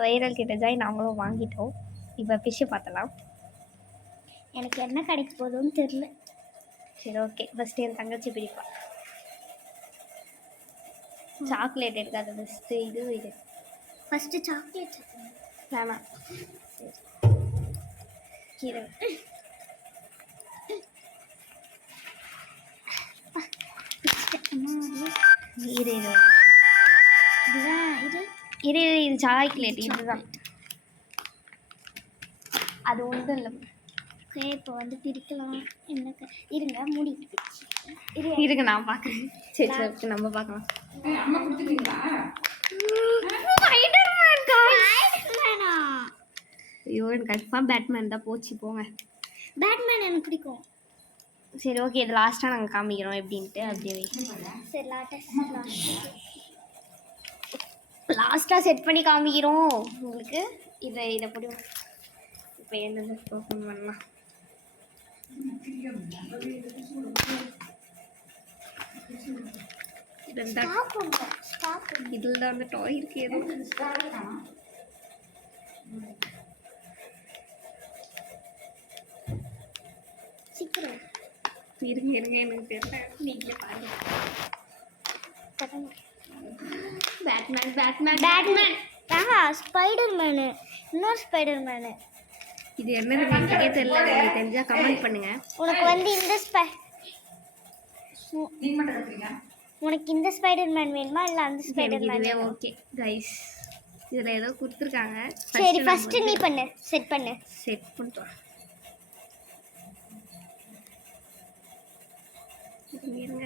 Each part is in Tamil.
வைரல் கிட்ட ஜாய் நாங்களும் வாங்கிட்டோம். இப்போ ஃபிஷ்ஷு பார்த்தலாம். எனக்கு என்ன கிடைக்க போகுதுன்னு தெரில. சரி ஓகே, ஃபஸ்ட்டு என் தங்கச்சி பிடிப்பா. சாக்லேட் எடுக்காத ஃபஸ்ட்டு. இது ஃபஸ்ட்டு சாக்லேட் வேணாம். கீரை இரு இதுதான் இது சாக்லேட் இதுதான். அது ஒன்றும் இல்லை. இப்போ வந்து பிரிக்கலாம். என்ன இருங்க மூடி இருங்க நான் பார்க்குறேன். சரி சரி நம்ம பார்க்கலாம். ஐயோ எனக்கு கன்ஃபார்ம் பேட்மேன் தான். போச்சு போங்க. பேட்மேன் எனக்கு பிடிக்கும். சரி ஓகே, இது லாஸ்ட்டாக நாங்கள் காமிக்கிறோம் எப்படின்ட்டு. அப்படியே சரி லாஸ்ட்டாக செட் பண்ணி காமிக்கிறோம் உங்களுக்கு. இதை போடுவோம். இப்போ என்னது ஓப்பன் பண்ணலாம். இதில் தான் அந்த டாய் இருக்கு. ஏதோ சீக்கிரம் இருங்க எனக்கு தெரியல. நீங்களே பாருங்க. Batman Spiderman. இன்னொரு ஸ்பைடர்மேனு. இது என்னது எனக்கே தெரியல. உங்களுக்கு தெரிஞ்சா கமெண்ட் பண்ணுங்க. உனக்கு வந்து இந்த ஸ்பைடர்மேன் வேணுமா இல்லை அந்த ஸ்பைடர்மேன்? ஓகே கைஸ், இதில் ஏதோ கொடுத்துருக்காங்க. சரி ஃபஸ்ட்டு நீ பண்ணு. செட் பண்ணிட்டோம். இருங்க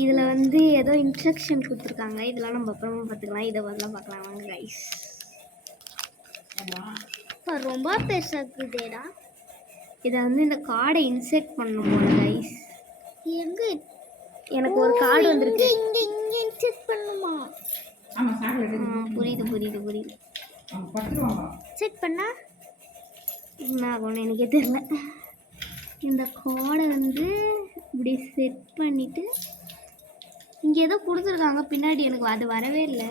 இதில் வந்து ஏதோ இன்ஸ்ட்ரக்ஷன் கொடுத்துருக்காங்க. இதெல்லாம் நம்ம அப்புறமா பார்த்துக்கலாம். இதை வரலாம் பார்க்கலாம் வாங்க கைஸ். ரொம்ப பெருசாக்குதேடா. இதை வந்து இந்த கார்டை இன்செர்ட் பண்ணணும் போல கைஸ். எங்க எனக்கு ஒரு கார்டு வந்துருக்கு. இங்க இன்செர்ட் பண்ணுமா? புரியுது. செட் பண்ணா என்ன ஆகும்னு எனக்கே தெரியல. இந்த கார்டை வந்து இப்படி செட் பண்ணிவிட்டு இங்கே ஏதோ கொடுத்துருக்காங்க பின்னாடி. எனக்கு அது வரவே இல்லை.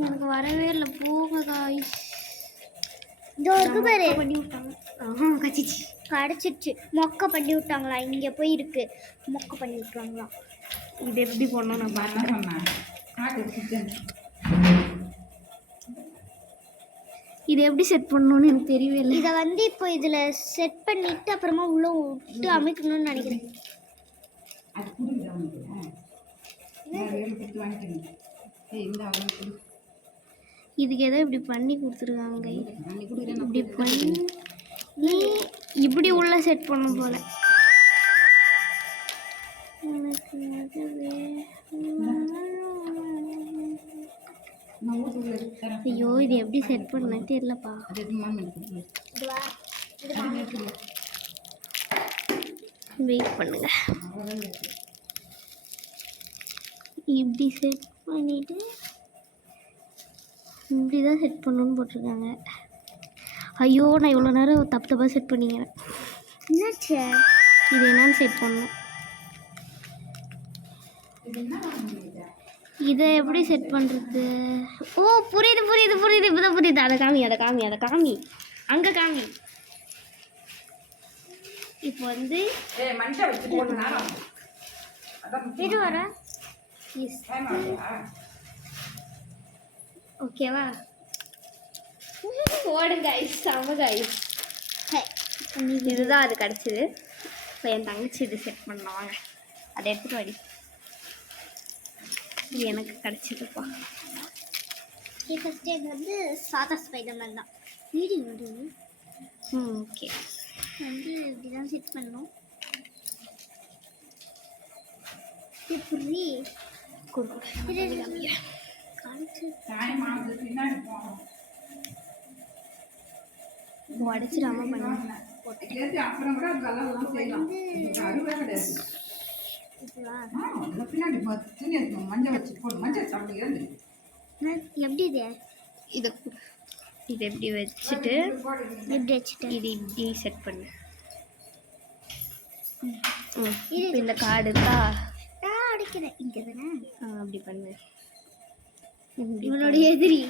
எனக்கு வரவே இல்லை. போக காய்ஸ். பண்ணி விட்டாங்க. கச்சிச்சு கடிச்சிடுச்சு. மொக்க பண்ணி விட்டாங்களா? இங்கே போய் இருக்கு. மொக்க பண்ணி விட்டாங்களா? இது எப்படி பண்ணணும் நான் பார்க்குறேன். இது எப்படி செட் பண்ணணும்னு எனக்கு தெரியவே இல்லை. இதை வந்து இப்போ இதில் செட் பண்ணிவிட்டு அப்புறமா உள்ள விட்டு அமைக்கணும்னு நினைக்கிறேன். இதுக்கு ஏதோ இப்படி பண்ணி கொடுத்துருக்காங்க. இப்படி பண்ணி இப்படி உள்ள செட் பண்ணும் போல. ஐயோ இது எப்படி செட் பண்ண தெரியலப்பா. வெயிட் பண்ணுங்க. இப்படி செட் பண்ணிட்டு இப்படிதான் செட் பண்ணணும்னு போட்டிருக்காங்க. ஐயோ நான் இவ்வளோ நேரம் தப்பாக செட் பண்ணிக்கிறேன். என்னாச்சு? இது என்னன்னு செட் பண்ணணும். இதை எப்படி செட் பண்ணுறது? ஓ புரியுது. இப்போதான் புரியுது. அதை காமி. அங்கே காமி. இப்போ வந்து இது வர ஓகேவா? போடுங்க ஐஸ். செம ஐஸ். இதுதான் அது கிடச்சிது. இப்போ என் தங்கச்சி இது செட் பண்ணுவாங்க. அதை எடுத்துகிட்டு வாடி. இது எனக்கு கிடச்சிதுப்பா. ஃபஸ்ட்டு வந்து சாதா ஸ்பைடர்மேன் தான். வீடியோ ஓகே வந்து இப்படி தான் செட் பண்ணணும். எப்படி உடச்சிடாம பண்ண எப்படி இது? இது இதை இப்படி வச்சுட்டு இப்படி வச்சுட்டேன். இது இப்படி செட் பண்ணு. இப்போ இந்த கார்டு இருக்கா, நான் அடிக்கிறேன் இங்கே தானே. அப்படி பண்ணு. இவனுடைய எதிரி.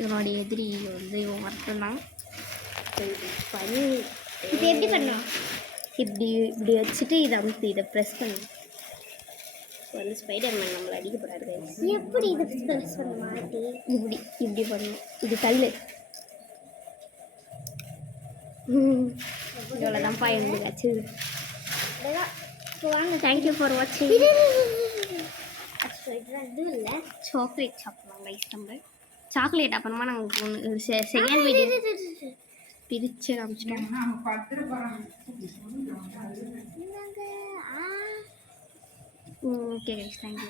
இவனுடைய எதிரி வந்து இவன் மட்டும்தான். பண்ணி இப்போ எப்படி பண்ணோம்? இப்படி இப்படி வச்சுட்டு இதை அமுத்து, இதை ப்ரெஸ் பண்ணு. வந்து ஸ்பைடர்மேன் நம்மளை அடிக்கப்படாது. எப்படி இதை ப்ரெஸ் பண்ண மாட்டி? இப்படி இப்படி பண்ணணும். இது தள்ளு. இவ்வளோதான்ப்பா எங்களுக்கு வச்சுது. இப்போ வாங்க. தேங்க்யூ ஃபார் வாட்சிங். இது இல்லை, சாக்லேட் சாப்பிடலாம் ரைஸ் நம்ம. சாக்லேட் அப்புறமா நாங்கள் ஒன்று செகண்ட் வீடியோ பிரித்து காமிச்சிட்டோம். Okay guys, thank you.